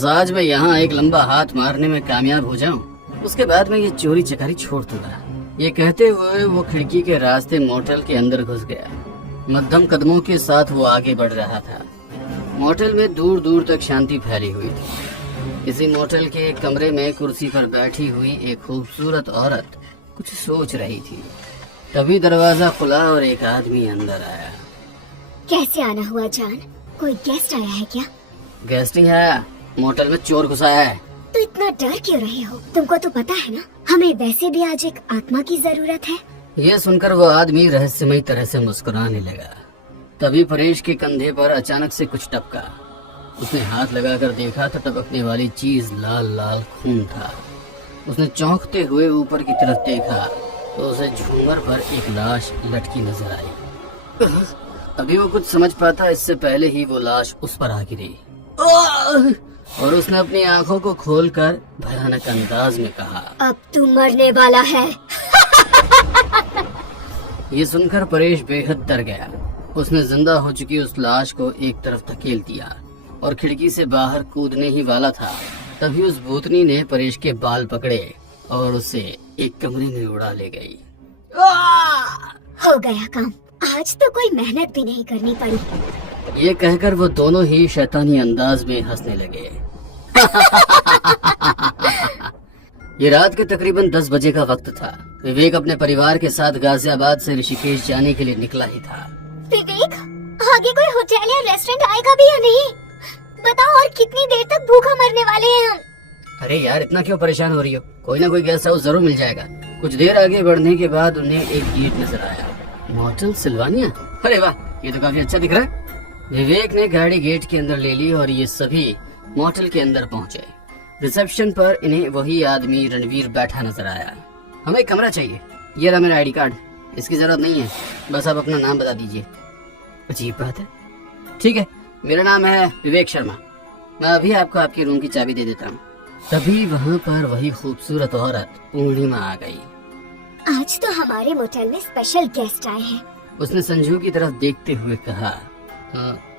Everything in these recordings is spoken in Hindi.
बस आज मैं यहाँ एक लंबा हाथ मारने में कामयाब हो जाऊं, उसके बाद मैं ये चोरी चकारी छोड़ दूंगा। ये कहते हुए वो खिड़की के रास्ते मोटेल के अंदर घुस गया। मध्यम कदमों के साथ वो आगे बढ़ रहा था। मोटेल में दूर दूर तक शांति फैली हुई थी। इसी मोटेल के एक कमरे में कुर्सी पर बैठी हुई एक खूबसूरत औरत कुछ सोच रही थी। तभी दरवाजा खुला और एक आदमी अंदर आया। कैसे आना हुआ जान? कोई गेस्ट आया है क्या? गेस्ट ही है, मोटेल में चोर घुसा है। तो इतना डर क्यों रहे हो? तुमको तो पता है ना, हमें वैसे भी आज एक आत्मा की जरूरत है। यह सुनकर वो आदमी रहस्यमयी तरह से मुस्कुराने लगा। तभी परेश के कंधे पर अचानक से कुछ टपका। उसने हाथ लगाकर देखा तो टपकने वाली चीज लाल लाल खून था। उसने चौंकते हुए ऊपर की तरफ देखा तो उसे झूमर पर एक लाश लटकी नजर आई। अभी वो कुछ समझ पाता इससे पहले ही वो लाश उस पर आ गिरी और उसने अपनी आंखों को खोलकर भयानक अंदाज में कहा, अब तू मरने वाला है। ये सुनकर परेश बेहद डर गया। उसने जिंदा हो चुकी उस लाश को एक तरफ धकेल दिया और खिड़की से बाहर कूदने ही वाला था। तभी उस भूतनी ने परेश के बाल पकड़े और उसे एक कमरे में उड़ा ले गई। हो गया काम, आज तो कोई मेहनत भी नहीं करनी पड़ी। ये कहकर वो दोनों ही शैतानी अंदाज में हंसने लगे। ये रात के तकरीबन 10 बजे का वक्त था। विवेक अपने परिवार के साथ गाजियाबाद से ऋषिकेश जाने के लिए निकला ही था। विवेक, आगे कोई होटल या रेस्टोरेंट आएगा भी या नहीं? बताओ, और कितनी देर तक भूखा मरने वाले हैं हम? अरे यार, इतना क्यों परेशान हो रही हो? कोई ना कोई गेस्ट हाउस जरूर मिल जाएगा। कुछ देर आगे बढ़ने के बाद उन्हें एक गेट नजर आया। मोटेल सिल्वानिया। अरे वाह, ये तो काफी अच्छा दिख रहा है। विवेक ने गाड़ी गेट के अंदर ले ली और ये सभी मोटेल के अंदर पहुंचे। रिसेप्शन पर इन्हें वही आदमी रणवीर बैठा नजर आया। हमें कमरा चाहिए। ये रहा मेरा आईडी कार्ड। इसकी जरूरत नहीं है, बस आप अपना नाम बता दीजिए। अजीब बात है। ठीक है, मेरा नाम है विवेक शर्मा। मैं अभी आपको आपके रूम की चाबी दे देता हूँ। तभी वहाँ पर वही खूबसूरत औरत पूर्णिमा आ गई। आज तो हमारे मोटेल में स्पेशल गेस्ट आए हैं। उसने संजू की तरफ देखते हुए कहा,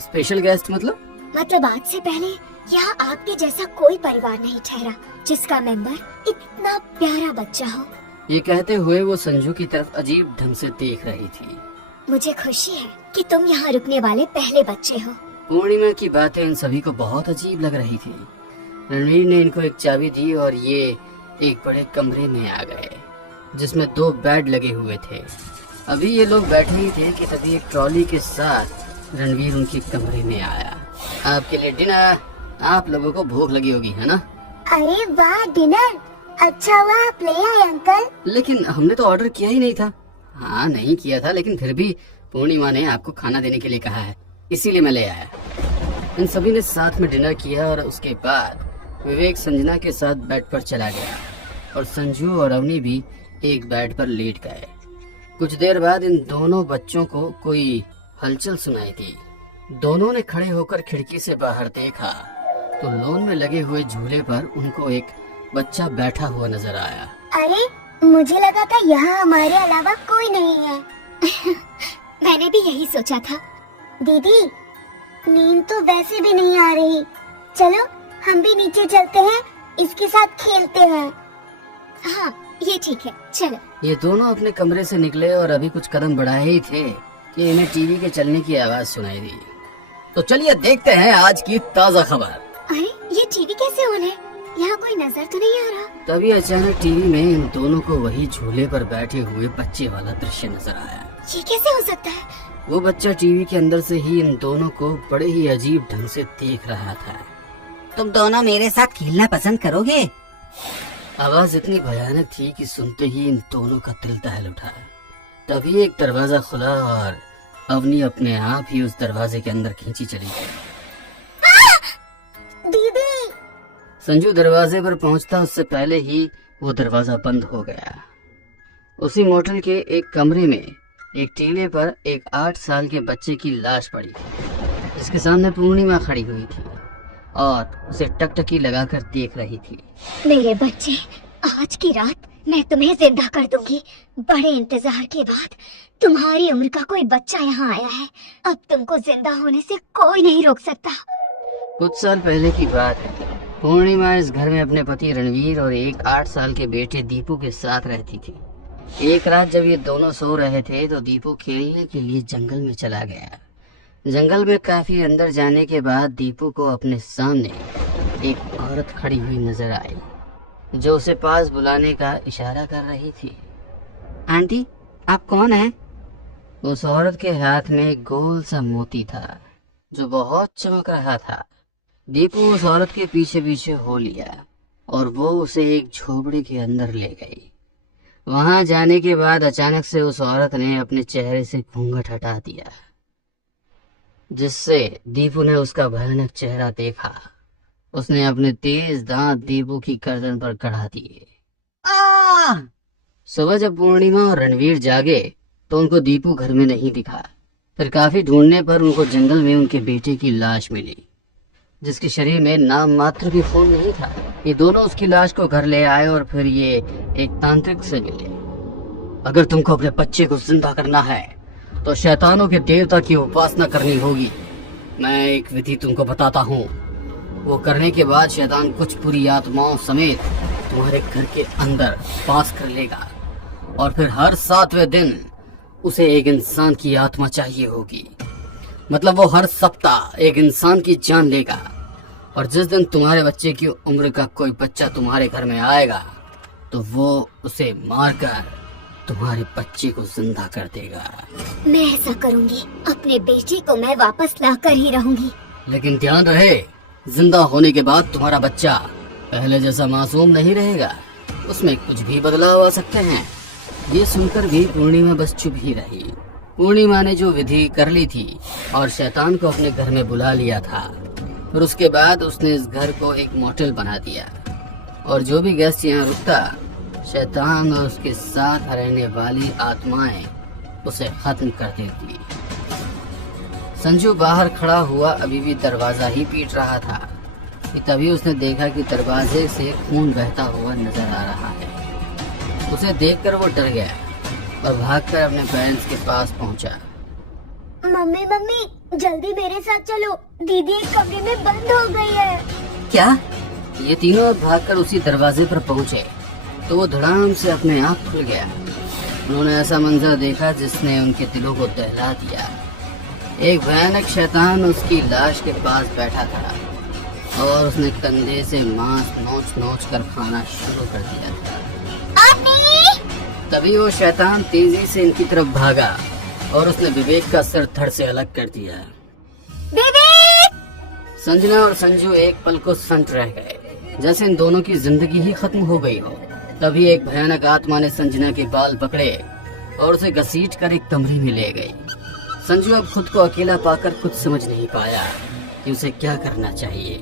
स्पेशल गेस्ट मतलब? मतलब आज से पहले यहाँ आपके जैसा कोई परिवार नहीं ठहरा जिसका मेंबर इतना प्यारा बच्चा हो। ये कहते हुए वो संजू की तरफ अजीब ढंग से देख रही थी। मुझे खुशी है कि तुम यहाँ रुकने वाले पहले बच्चे हो। पूर्णिमा की बातें इन सभी को बहुत अजीब लग रही थी। रणवीर ने इनको एक चाबी दी और ये एक बड़े कमरे में आ गए जिसमें 2 बेड लगे हुए थे। अभी ये लोग बैठे ही थे कि तभी एक ट्रॉली के साथ रणवीर उनके कमरे में आया। आपके लिए डिनर। आप लोगों को भूख लगी होगी, है ना? अरे वाह, डिनर अच्छा हुआ आप ले आए अंकल। लेकिन हमने तो ऑर्डर किया ही नहीं था। हाँ, नहीं किया था, लेकिन फिर भी पूर्णिमा ने आपको खाना देने के लिए कहा है, इसीलिए मैं ले आया। इन सभी ने साथ में डिनर किया और उसके बाद विवेक संजना के साथ बेड पर चला गया और संजू और अवनी भी एक बेड पर लेट गए। कुछ देर बाद इन दोनों बच्चों को कोई हलचल सुनाई दी। दोनों ने खड़े होकर खिड़की से बाहर देखा तो लॉन में लगे हुए झूले पर उनको एक बच्चा बैठा हुआ नजर आया। अरे, मुझे लगा था यहाँ हमारे अलावा कोई नहीं है। मैंने भी यही सोचा था। दीदी, नींद तो वैसे भी नहीं आ रही। चलो हम भी नीचे चलते हैं, इसके साथ खेलते हैं। हाँ, ये ठीक है, चलो। ये दोनों अपने कमरे से निकले और अभी कुछ कदम बढ़ाए ही थे कि इन्हें टीवी के चलने की आवाज सुनाई दी। तो चलिए देखते हैं आज की ताजा खबर। अरे, ये टीवी कैसे ऑन है? यहाँ कोई नजर तो नहीं आ रहा। तभी अचानक टीवी में इन दोनों को वही झूले पर बैठे हुए बच्चे वाला दृश्य नजर आया। ये कैसे हो सकता है? वो बच्चा टीवी के अंदर से ही इन दोनों को बड़े ही अजीब ढंग से देख रहा था। तुम दोनों मेरे साथ खेलना पसंद करोगे? आवाज इतनी भयानक थी कि सुनते ही इन दोनों का दिल दहल उठा। तभी एक दरवाजा खुला और अवनी अपने आप ही उस दरवाजे के अंदर खींची चली गई। दीदी! संजू दरवाजे पर पहुंचता उससे पहले ही वो दरवाजा बंद हो गया। उसी मोटल के एक कमरे में एक टीले पर एक 8 साल के बच्चे की लाश पड़ी थी, जिसके सामने पूर्णिमा खड़ी हुई थी और उसे टकटकी लगाकर देख रही थी। मेरे बच्चे, आज की रात मैं तुम्हें जिंदा कर दूंगी। बड़े इंतजार के बाद तुम्हारी उम्र का कोई बच्चा यहाँ आया है। अब तुमको जिंदा होने से कोई नहीं रोक सकता। कुछ साल पहले की बात है। पूर्णिमा इस घर में अपने पति रणवीर और एक 8 साल के बेटे दीपू के साथ रहती थी। एक रात जब ये दोनों सो रहे थे तो दीपू खेलने के लिए जंगल में चला गया। जंगल में काफी अंदर जाने के बाद दीपू को अपने सामने एक औरत खड़ी हुई नजर आई, जो उसे पास बुलाने का इशारा कर रही थी। आंटी, आप कौन हैं? उस औरत के हाथ में एक गोल सा मोती था जो बहुत चमक रहा था। दीपू उस औरत के पीछे पीछे हो लिया और वो उसे एक झोपड़ी के अंदर ले गई। वहां जाने के बाद अचानक से उस औरत ने अपने चेहरे से घूंघट हटा दिया, जिससे दीपू ने उसका भयानक चेहरा देखा। उसने अपने तेज दांत दीपू की गर्दन पर गड़ा दिए। सुबह जब पूर्णिमा और रणवीर जागे तो उनको दीपू घर में नहीं दिखा। फिर काफी ढूंढने पर उनको जंगल में उनके बेटे की लाश मिली, जिसके शरीर में नाम मात्र भी खून नहीं था। ये दोनों उसकी लाश को घर ले आए और फिर ये एक तांत्रिक से मिले। अगर तुमको अपने बच्चे को जिंदा करना है तो शैतानों के देवता की उपासना करनी होगी। मैं एक विधि तुमको बताता हूँ। वो करने के बाद शैतान कुछ बुरी आत्माओं समेत तुम्हारे घर के अंदर वास कर लेगा और फिर हर 7वें दिन उसे एक इंसान की आत्मा चाहिए होगी। मतलब वो हर सप्ताह एक इंसान की जान लेगा और जिस दिन तुम्हारे बच्चे की उम्र का कोई बच्चा तुम्हारे घर में आएगा तो वो उसे मारकर तुम्हारे बच्चे को जिंदा कर देगा। मैं ऐसा करूंगी, अपने बेटे को मैं वापस लाकर ही रहूंगी। लेकिन ध्यान रहे, जिंदा होने के बाद तुम्हारा बच्चा पहले जैसा मासूम नहीं रहेगा, उसमें कुछ भी बदलाव आ सकते हैं। ये सुनकर भी पूर्णिमा बस चुप ही रही। पूर्णिमा ने जो विधि कर ली थी और शैतान को अपने घर में बुला लिया था, फिर उसके बाद उसने इस घर को एक मोटेल बना दिया और जो भी गेस्ट यहाँ रुकता, शैतान और उसके साथ रहने वाली आत्माएं उसे खत्म कर देती। संजू बाहर खड़ा हुआ अभी भी दरवाजा ही पीट रहा था कि तभी उसने देखा कि दरवाजे से खून बहता हुआ नजर आ रहा है। उसे देखकर वो डर गया और भागकर अपने पेरेंट्स के पास पहुंचा। मम्मी मम्मी जल्दी मेरे साथ चलो, दीदी एक कमरे में बंद हो गई है। क्या? ये तीनों भागकर उसी दरवाजे पर पहुंचे तो वो धड़ाम से अपने आप खुल गया। उन्होंने ऐसा मंजर देखा जिसने उनके दिलों को दहला दिया। एक भयानक शैतान उसकी लाश के पास बैठा था और उसने कंधे से मांस नोच नोच कर खाना शुरू कर दिया था। तभी वो शैतान तेजी से इनकी तरफ भागा और उसने विवेक का सर धड़ से अलग कर दिया। विवेक! संजना और संजू एक पल को संत रह गए, जैसे इन दोनों की जिंदगी ही खत्म हो गई हो। तभी एक भयानक आत्मा ने संजना के बाल पकड़े और उसे घसीट कर एक कमरे में ले गई। संजू अब खुद को अकेला पाकर कुछ समझ नहीं पाया कि उसे क्या करना चाहिए,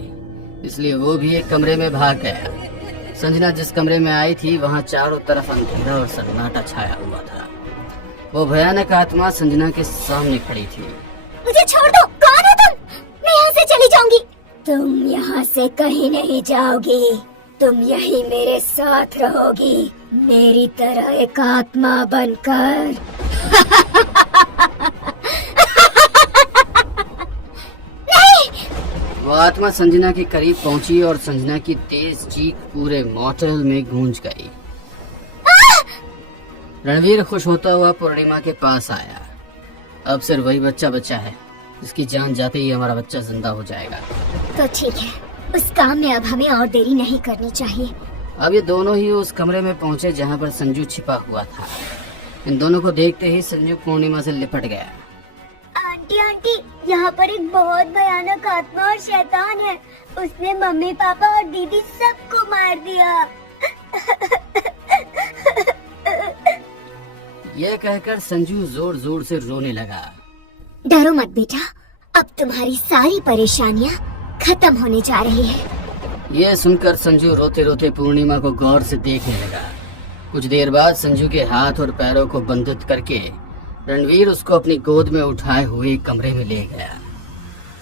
इसलिए वो भी एक कमरे में भाग गया। संजना जिस कमरे में आई थी वहाँ चारों तरफ अंधेरा और सन्नाटा छाया हुआ था। वो भयानक आत्मा संजना के सामने खड़ी थी। मुझे छोड़ दो, कौन हो तुम? मैं यहाँ से चली जाऊंगी। तुम यहाँ से कहीं नहीं जाओगी, तुम यही मेरे साथ रहोगी, मेरी तरह एक आत्मा बनकर। वो आत्मा संजना के करीब पहुंची और संजना की तेज चीख पूरे मोटेल में गूंज गई। रणवीर खुश होता हुआ पूर्णिमा के पास आया। अब सिर्फ वही बच्चा बचा है जिसकी जान जाते ही हमारा बच्चा जिंदा हो जाएगा। तो ठीक है, उस काम में अब हमें और देरी नहीं करनी चाहिए। अब ये दोनों ही उस कमरे में पहुंचे जहाँ पर संजू छिपा हुआ था। इन दोनों को देखते ही संजू पूर्णिमा से लिपट गया। आंटी आंटी, यहाँ पर एक बहुत भयानक आत्मा और शैतान है। उसने मम्मी पापा और दीदी सबको मार दिया। यह कहकर संजू जोर जोर से रोने लगा। डरो मत बेटा, अब तुम्हारी सारी परेशानियाँ खत्म होने जा रही है। यह सुनकर संजू रोते रोते पूर्णिमा को गौर से देखने लगा। कुछ देर बाद संजू के हाथ और पैरों को बंधित करके रणवीर उसको अपनी गोद में उठाए हुए कमरे में ले गया।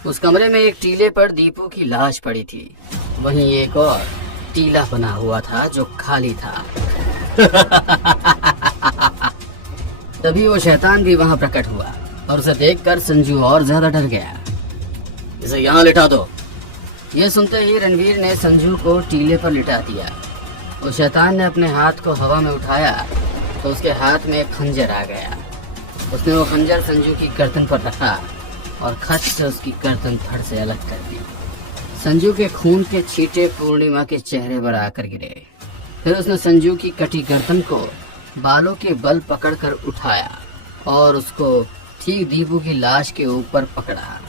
उस कमरे में एक टीले पर दीपू की लाश पड़ी थी। वहीं एक और टीला बना हुआ था जो खाली था। तभी वो शैतान भी वहां प्रकट हुआ और उसे देखकर संजू और ज्यादा डर गया। इसे यहाँ लिटा दो। यह सुनते ही रणवीर ने संजू को टीले पर लिटा दिया। उस शैतान ने अपने हाथ को हवा में उठाया तो उसके हाथ में एक खंजर आ गया। उसने वो खंजर संजू की गर्दन पर रखा और खच से उसकी गर्दन धड़ से अलग कर दी। संजू के खून के छींटे पूर्णिमा के चेहरे पर आकर गिरे। फिर उसने संजू की कटी गर्दन को बालों के बल पकड़कर उठाया और उसको ठीक दीपू की लाश के ऊपर पकड़ा।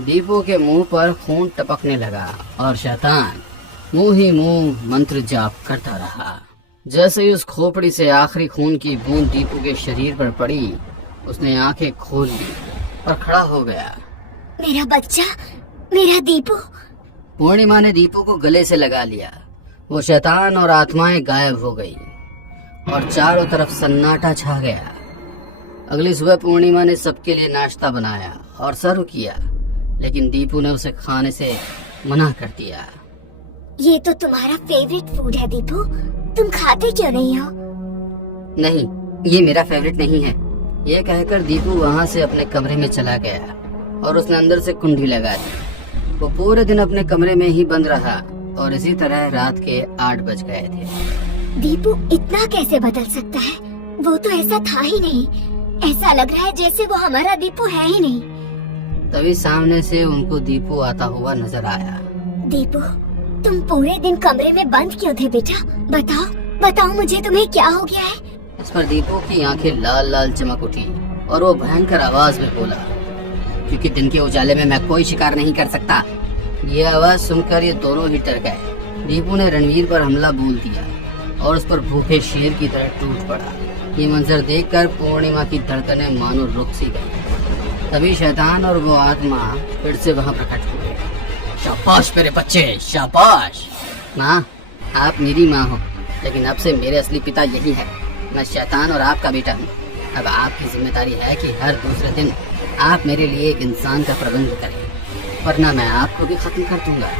दीपू के मुंह पर खून टपकने लगा और शैतान मुंह ही मुंह मंत्र जाप करता रहा। जैसे ही उस खोपड़ी से आखिरी खून की बूंद दीपू के शरीर पर पड़ी, उसने आंखें खोल ली और खड़ा हो गया। मेरा बच्चा, मेरा दीपू। पूर्णिमा ने दीपू को गले से लगा लिया। वो शैतान और आत्माएं गायब हो गई और चारों तरफ सन्नाटा छा गया। अगली सुबह पूर्णिमा ने सबके लिए नाश्ता बनाया और सर्व किया, लेकिन दीपू ने उसे खाने से मना कर दिया। ये तो तुम्हारा फेवरेट फूड है दीपू, तुम खाते क्यों नहीं हो? नहीं, ये मेरा फेवरेट नहीं है। ये कहकर दीपू वहाँ से अपने कमरे में चला गया और उसने अंदर से कुंडी लगा दी। वो पूरे दिन अपने कमरे में ही बंद रहा और इसी तरह रात के 8 बज गए थे। दीपू इतना कैसे बदल सकता है? वो तो ऐसा था ही नहीं। ऐसा लग रहा है जैसे वो हमारा दीपू है ही नहीं। तभी सामने से उनको दीपू आता हुआ नजर आया। दीपू, तुम पूरे दिन कमरे में बंद क्यों थे बेटा? बताओ बताओ मुझे, तुम्हें क्या हो गया है? इस पर दीपू की आंखें लाल लाल चमक उठी और वो भयंकर आवाज में बोला, क्योंकि दिन के उजाले में मैं कोई शिकार नहीं कर सकता। ये आवाज सुनकर ये दोनों ही डर गए। दीपू ने रणवीर पर हमला बोल दिया और उस पर भूखे शेर की तरह टूट पड़ा। ये मंजर देखकर पूर्णिमा की धड़कनें मानो रुक सी गई। तभी शैतान और वो आत्मा फिर से वहाँ प्रकट हुए। शाबाश मेरे बच्चे, शाबाश। माँ, आप मेरी माँ हो, लेकिन अब से मेरे असली पिता यही है। मैं शैतान और आपका बेटा हूँ। अब आपकी जिम्मेदारी है कि हर दूसरे दिन आप मेरे लिए एक इंसान का प्रबंध करें, वरना मैं आपको भी खत्म कर दूंगा।